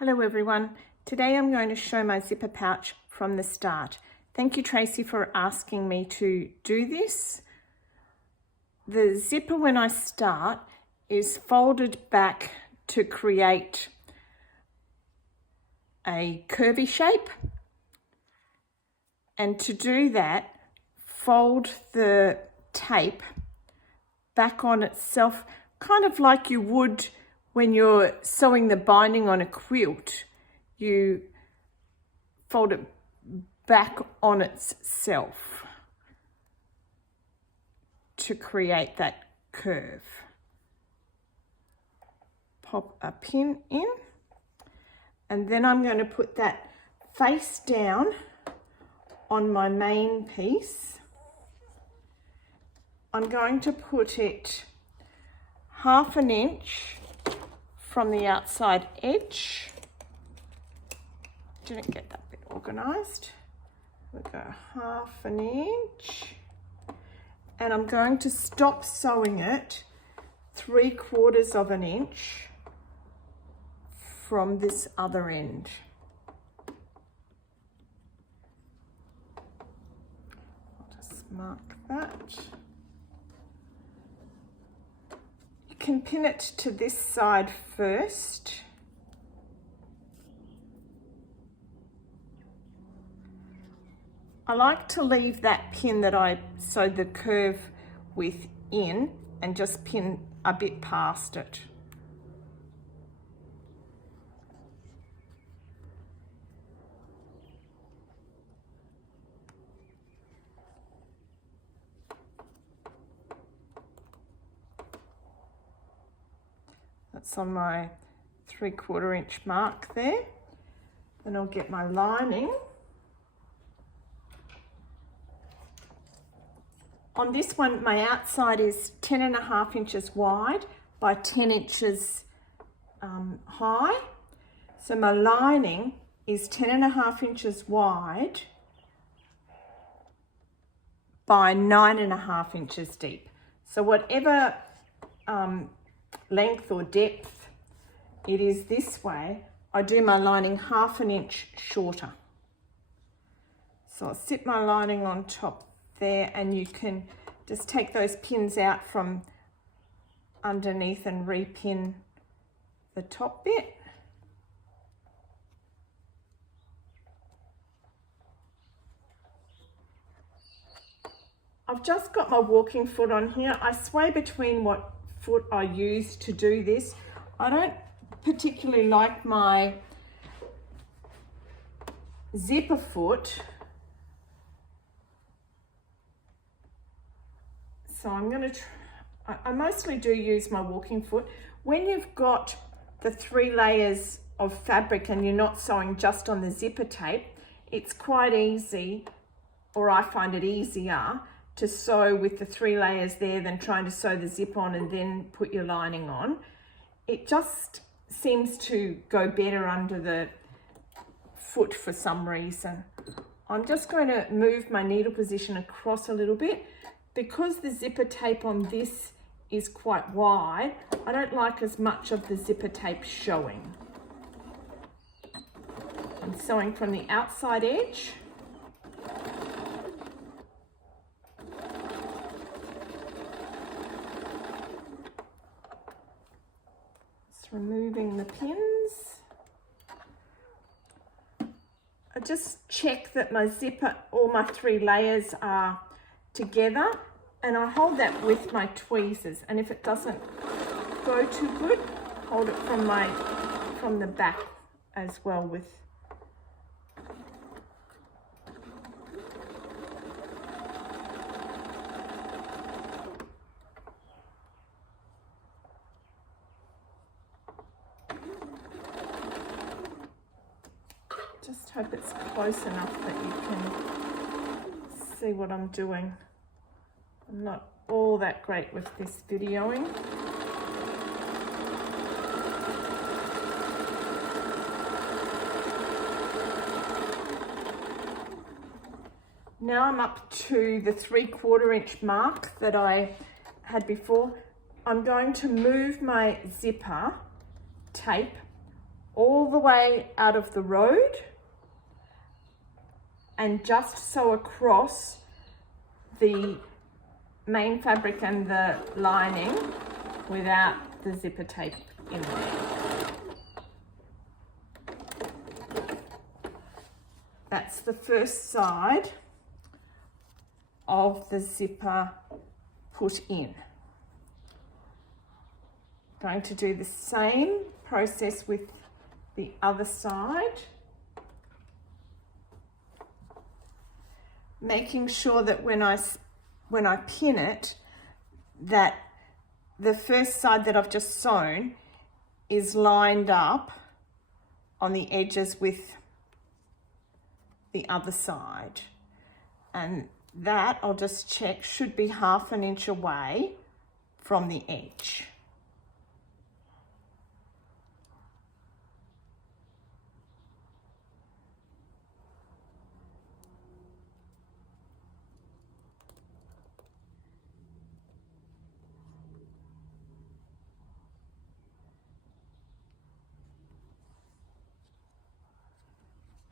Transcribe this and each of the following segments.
Hello everyone. Today I'm going to show my zipper pouch from the start. Thank you, Tracy, for asking me to do this. The zipper when I start is folded back to create a curvy shape. And to do that, fold the tape back on itself, kind of like you would when you're sewing the binding on a quilt. You fold it back on itself to create that curve. Pop a pin in, and then I'm going to put that face down on my main piece. I'm going to put it 1/2 inch from the outside edge. Didn't get that bit organized. We go 1/2 inch, and I'm going to stop sewing it 3/4 inch from this other end. I'll just mark that. You can pin it to this side first. I like to leave that pin that I sewed the curve with in and just pin a bit past it. That's on my 3/4 inch mark there. Then I'll get my lining. On this one, my outside is 10.5 inches wide by 10 inches high. So my lining is 10.5 inches wide by 9.5 inches deep. So whatever length or depth it is this way, I do my lining 1/2 inch shorter. So I'll sit my lining on top there, and you can just take those pins out from underneath and repin the top bit. I've just got my walking foot on here. I sway between what foot I use to do this. I don't particularly like my zipper foot, so I'm going to I mostly do use my walking foot. When you've got the 3 layers of fabric and you're not sewing just on the zipper tape, it's quite easy, or I find it easier, to sew with the 3 layers there than trying to sew the zip on and then put your lining on. It just seems to go better under the foot for some reason. I'm just going to move my needle position across a little bit. Because the zipper tape on this is quite wide, I don't like as much of the zipper tape showing. I'm sewing from the outside edge. Just removing the pins. I just check that my zipper, all my 3 layers are together, and I hold that with my tweezers, and if it doesn't go too good, hold it from the back as well with just hope it's close enough that you can see what I'm doing. I'm not all that great with this videoing. Now I'm up to the 3/4 inch mark that I had before. I'm going to move my zipper tape all the way out of the road and just sew across the main fabric and the lining without the zipper tape in there. That's the first side of the zipper put in. Going to do the same process with the other side, making sure that when I pin it, that the first side that I've just sewn is lined up on the edges with the other side, and that I'll just check should be 1/2 inch away from the edge.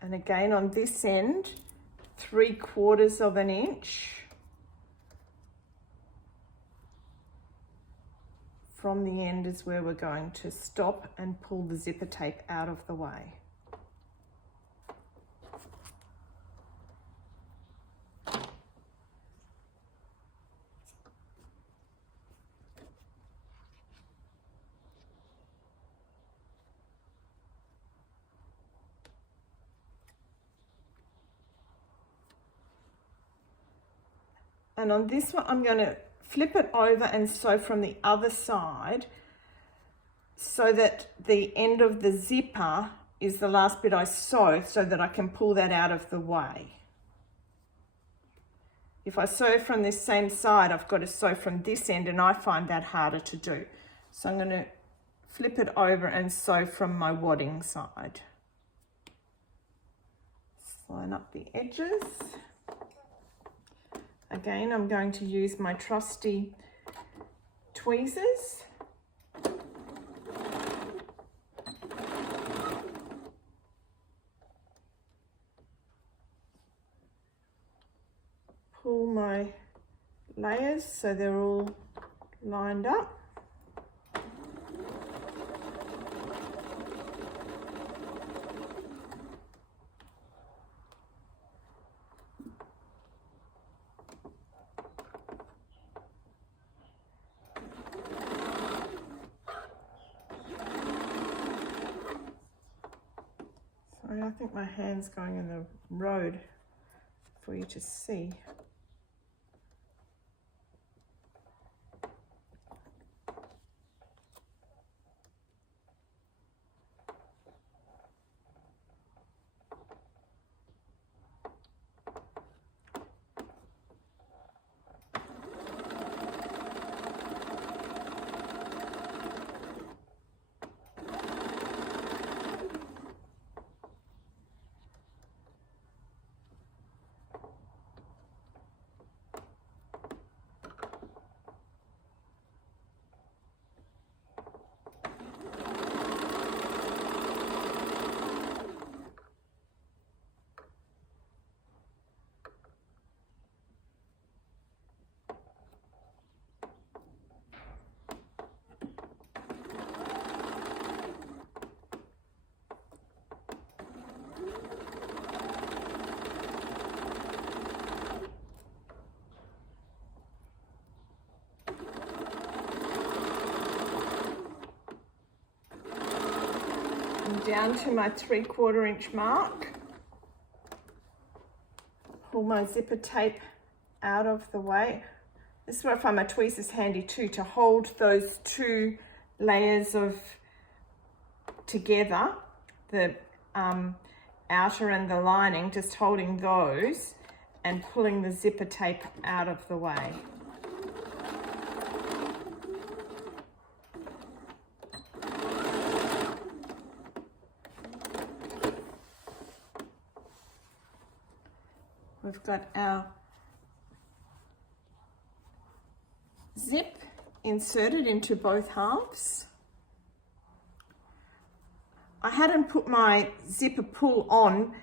And again on this end, 3/4 inch from the end is where we're going to stop and pull the zipper tape out of the way. And on this one, I'm going to flip it over and sew from the other side so that the end of the zipper is the last bit I sew, so that I can pull that out of the way. If I sew from this same side, I've got to sew from this end, and I find that harder to do. So I'm going to flip it over and sew from my wadding side. Line up the edges. Again, I'm going to use my trusty tweezers. Pull my layers so they're all lined up. I think my hand's going in the road for you to see. Down to my 3/4 inch mark. Pull my zipper tape out of the way. This is where I find my tweezers handy too, to hold those two layers of together, the outer and the lining, just holding those and pulling the zipper tape out of the way. We've got our zip inserted into both halves. I hadn't put my zipper pull on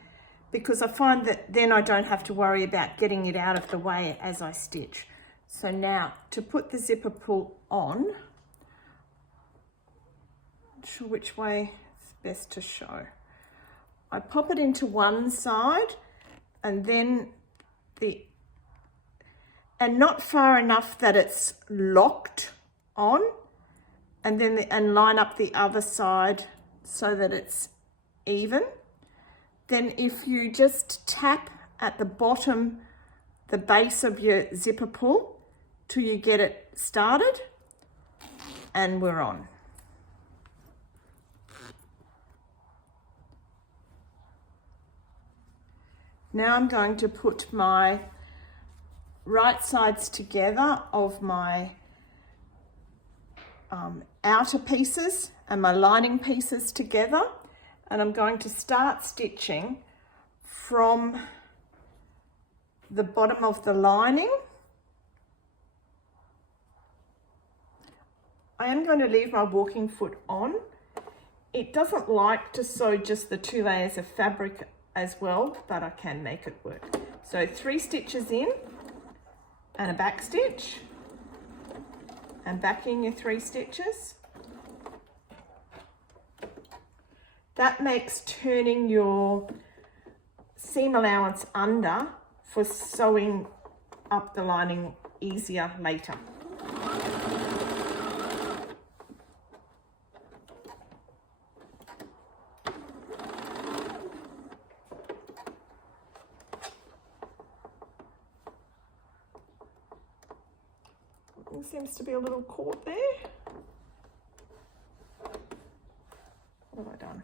because I find that then I don't have to worry about getting it out of the way as I stitch. So now to put the zipper pull on, not sure which way is best to show. I pop it into one side and then and not far enough that it's locked on, and then and line up the other side so that it's even. Then if you just tap at the bottom, the base of your zipper pull till you get it started, and we're on. Now I'm going to put my right sides together of my outer pieces and my lining pieces together, and I'm going to start stitching from the bottom of the lining. I am going to leave my walking foot on. It doesn't like to sew just the 2 layers of fabric as well, but I can make it work. So 3 stitches in and a back stitch, and back in your 3 stitches. That makes turning your seam allowance under for sewing up the lining easier later. It seems to be a little caught there. What have I done?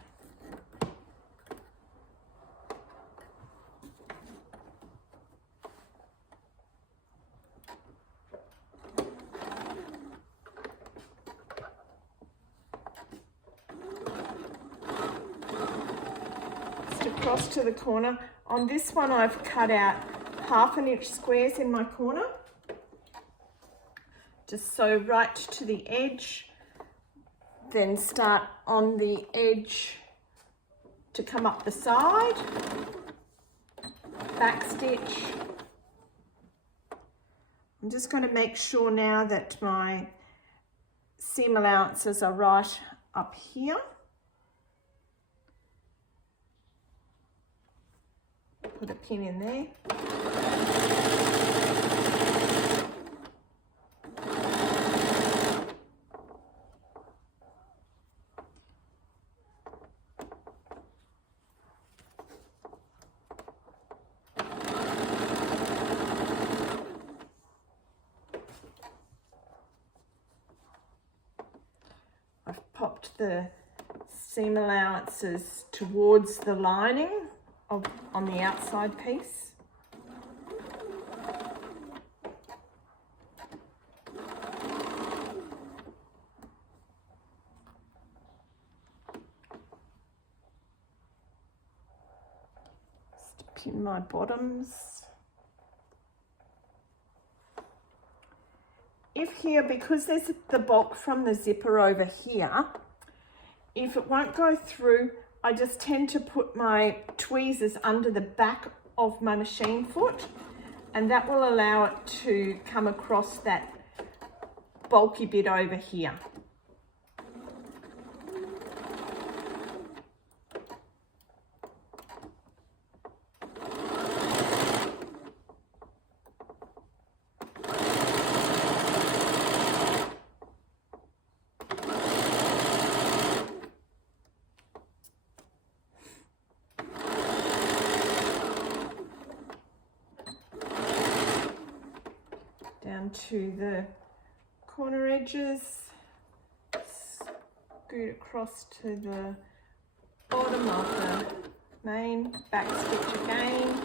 Just across to the corner. On this one I've cut out 1/2 inch squares in my corner. Just sew right to the edge, then start on the edge to come up the side, back stitch. I'm just going to make sure now that my seam allowances are right up here. Put a pin in there. I've popped the seam allowances towards the lining on the outside piece. Just pin my bottoms. If here, because there's the bulk from the zipper over here, if it won't go through, I just tend to put my tweezers under the back of my machine foot, and that will allow it to come across that bulky bit over here. Down to the corner edges, scoot across to the bottom of the main, back stitch again.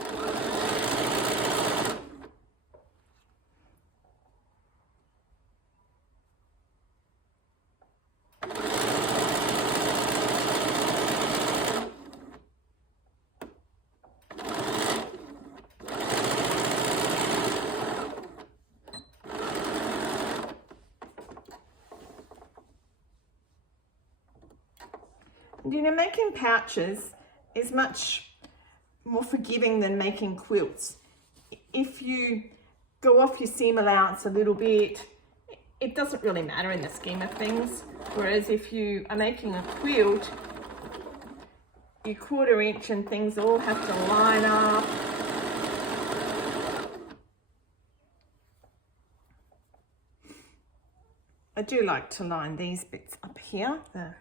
You know, making pouches is much more forgiving than making quilts. If you go off your seam allowance a little bit, it doesn't really matter in the scheme of things. Whereas if you are making a quilt, your 1/4 inch and things all have to line up. I do like to line these bits up here, the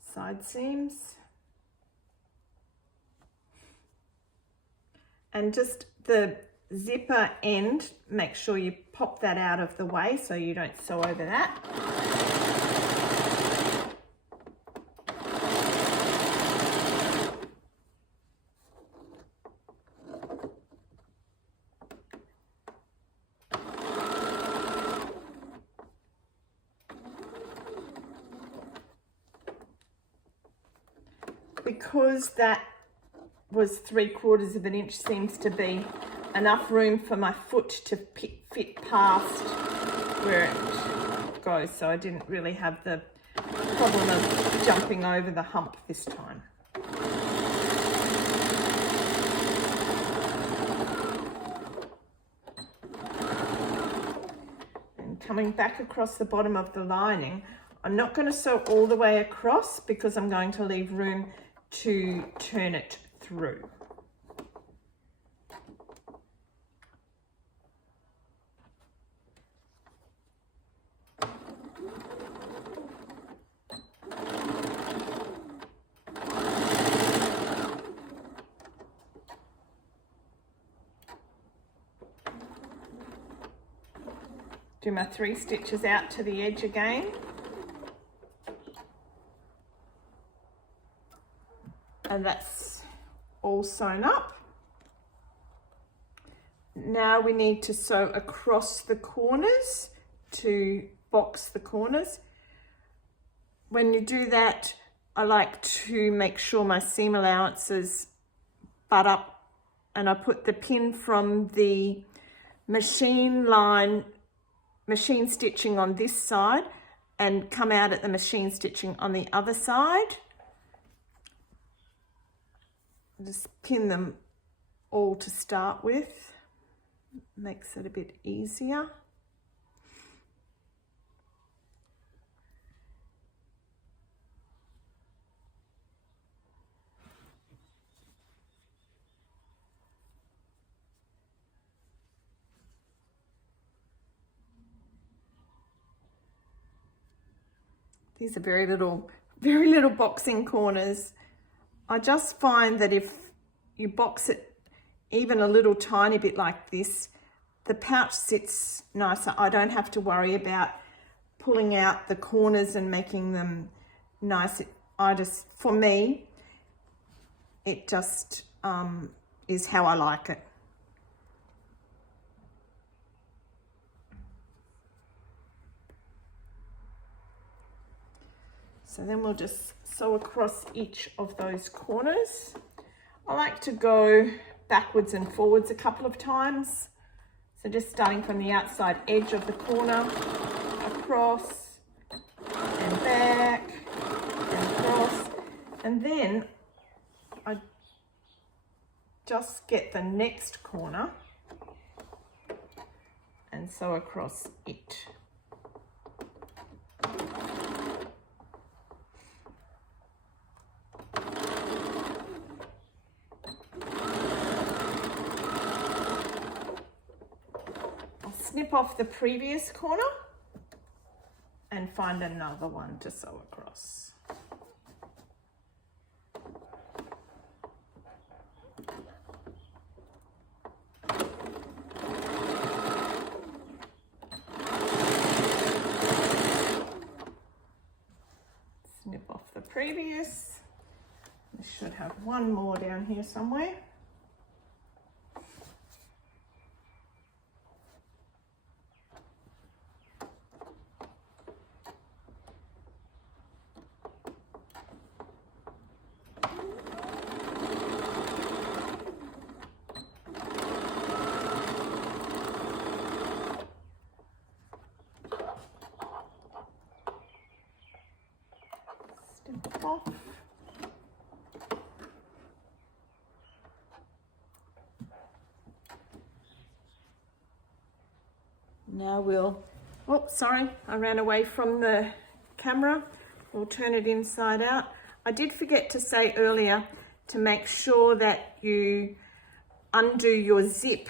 side seams. And just the zipper end, make sure you pop that out of the way so you don't sew over that. Because that was 3/4 of an inch, seems to be enough room for my foot to fit past where it goes, so I didn't really have the problem of jumping over the hump this time. And coming back across the bottom of the lining, I'm not going to sew all the way across because I'm going to leave room to turn it through. Do my 3 stitches out to the edge again. And that's all sewn up. Now we need to sew across the corners to box the corners. When you do that, I like to make sure my seam allowances butt up, and I put the pin from the machine stitching on this side and come out at the machine stitching on the other side. Just pin them all to start with, makes it a bit easier. These are very little boxing corners. I just find that if you box it even a little tiny bit like this, the pouch sits nicer. I don't have to worry about pulling out the corners and making them nice. For me, it just is how I like it. So then we'll just sew across each of those corners. I like to go backwards and forwards a couple of times. So just starting from the outside edge of the corner, across and back and across. And then I just get the next corner and sew across it. Snip off the previous corner and find another one to sew across. Snip off the previous. I should have one more down here somewhere. Off. Now we'll, oh, sorry, I ran away from the camera. We'll turn it inside out. I did forget to say earlier to make sure that you undo your zip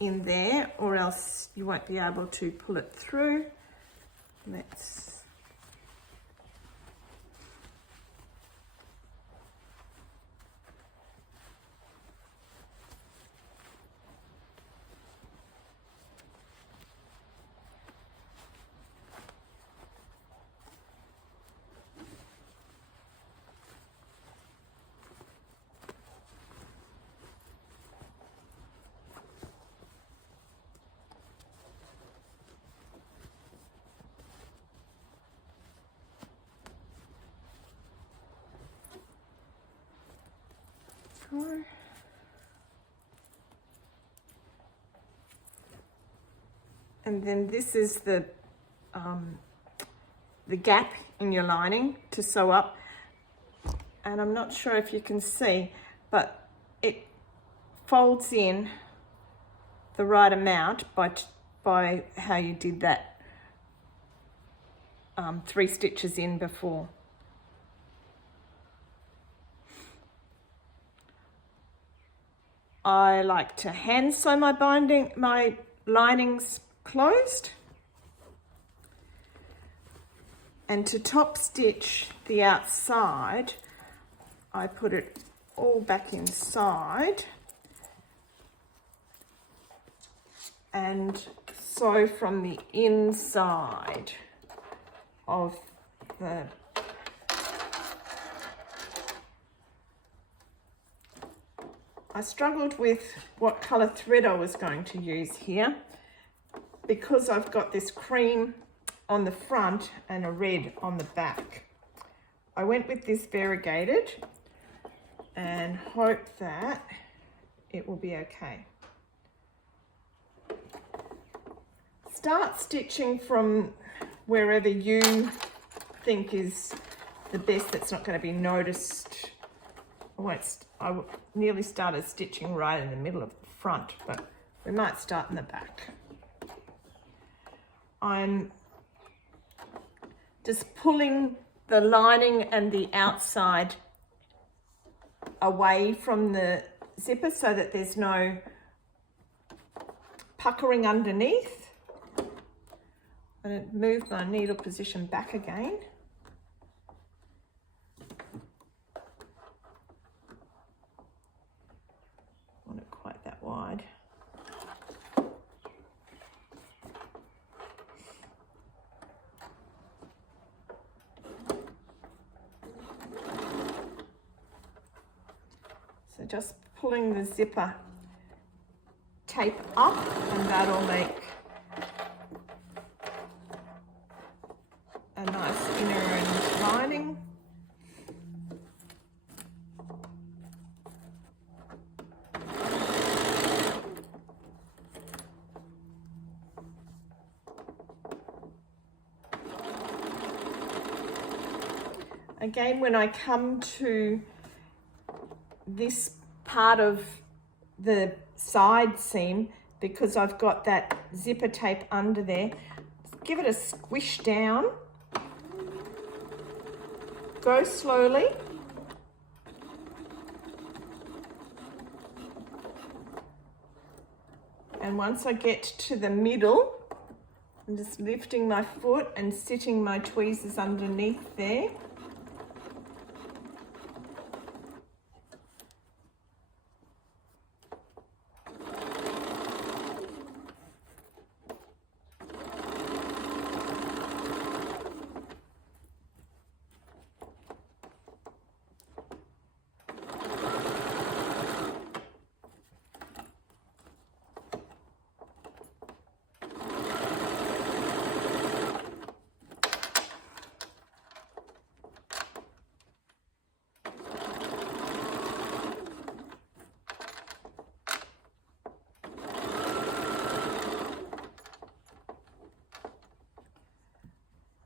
in there, or else you won't be able to pull it through. Let's go. And then this is the gap in your lining to sew up. And I'm not sure if you can see, but it folds in the right amount by how you did that 3 stitches in before. I like to hand sew my linings closed, and to top stitch the outside, I put it all back inside and sew from the inside of the I struggled with what colour thread I was going to use here, because I've got this cream on the front and a red on the back. I went with this variegated and hope that it will be okay. Start stitching from wherever you think is the best that's not going to be noticed. I nearly started stitching right in the middle of the front, but we might start in the back. I'm just pulling the lining and the outside away from the zipper so that there's no puckering underneath. I'm going to move my needle position back again. I want it quite that wide. So just pulling the zipper tape up, and that'll make a nice inner and lining. Again, when I come to this part of the side seam, because I've got that zipper tape under there, give it a squish down. Go slowly. And once I get to the middle, I'm just lifting my foot and sitting my tweezers underneath there.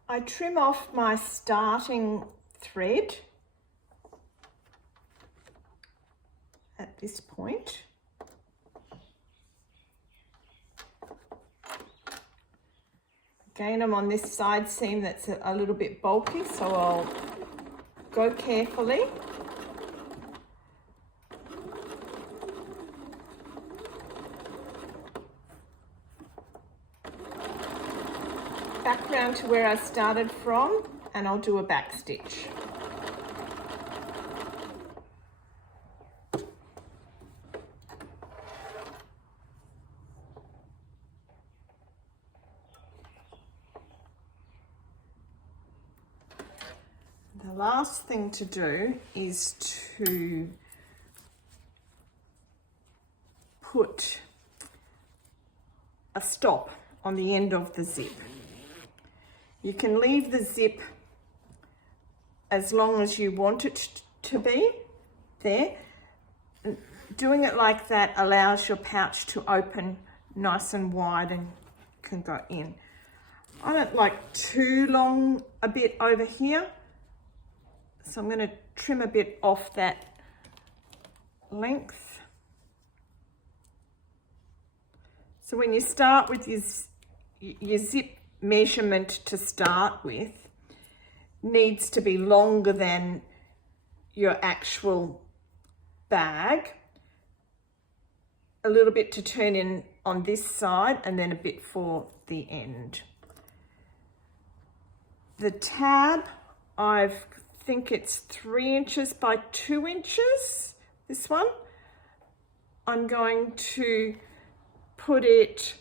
I trim off my starting thread at this point. Again, I'm on this side seam that's a little bit bulky, so I'll go carefully. Back round to where I started from, and I'll do a back stitch. The last thing to do is to put a stop on the end of the zip. You can leave the zip as long as you want it to be there. Doing it like that allows your pouch to open nice and wide and can go in. I don't like too long a bit over here, so I'm going to trim a bit off that length. So when you start with your zip measurement to start with needs to be longer than your actual bag. A little bit to turn in on this side and then a bit for the end. The tab, I think it's 3 inches by 2 inches, this one. I'm going to put it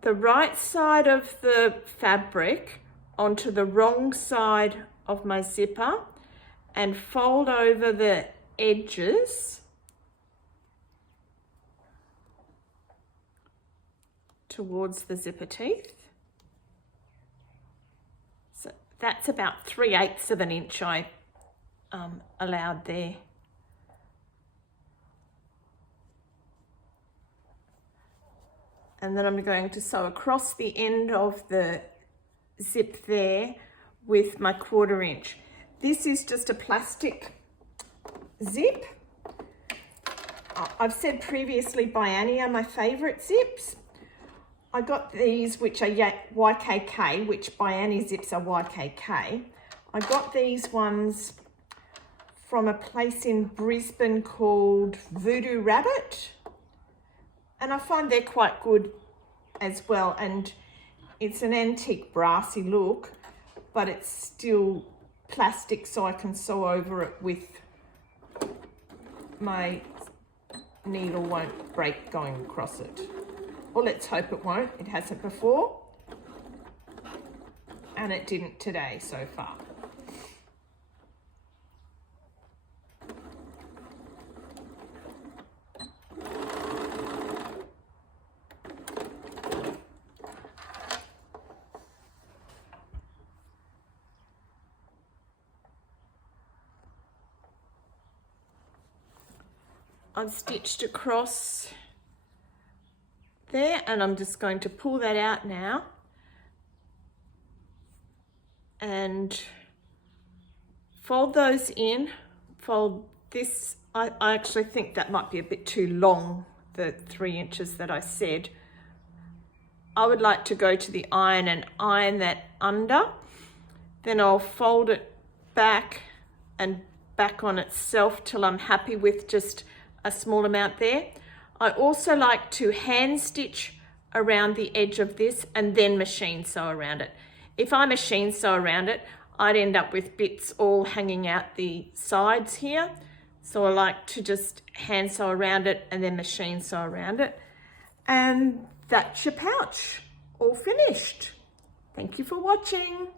the right side of the fabric onto the wrong side of my zipper and fold over the edges towards the zipper teeth. So that's about 3/8 of an inch I allowed there. And then I'm going to sew across the end of the zip there with my 1/4 inch. This is just a plastic zip. I've said previously Biani are my favourite zips. I got these, which are YKK, which Biani zips are YKK. I got these ones from a place in Brisbane called Voodoo Rabbit. And I find they're quite good as well. And it's an antique brassy look, but it's still plastic, so I can sew over it with my needle won't break going across it. Well, let's hope it won't. It hasn't before. And it didn't today so far. I've stitched across there and I'm just going to pull that out now and fold those in. Fold this, I actually think that might be a bit too long, the 3 inches that I said. I would like to go to the iron and iron that under. Then I'll fold it back and back on itself till I'm happy with just a small amount there. I also like to hand stitch around the edge of this and then machine sew around it. If I machine sew around it, I'd end up with bits all hanging out the sides here. So I like to just hand sew around it and then machine sew around it. And that's your pouch, all finished. Thank you for watching.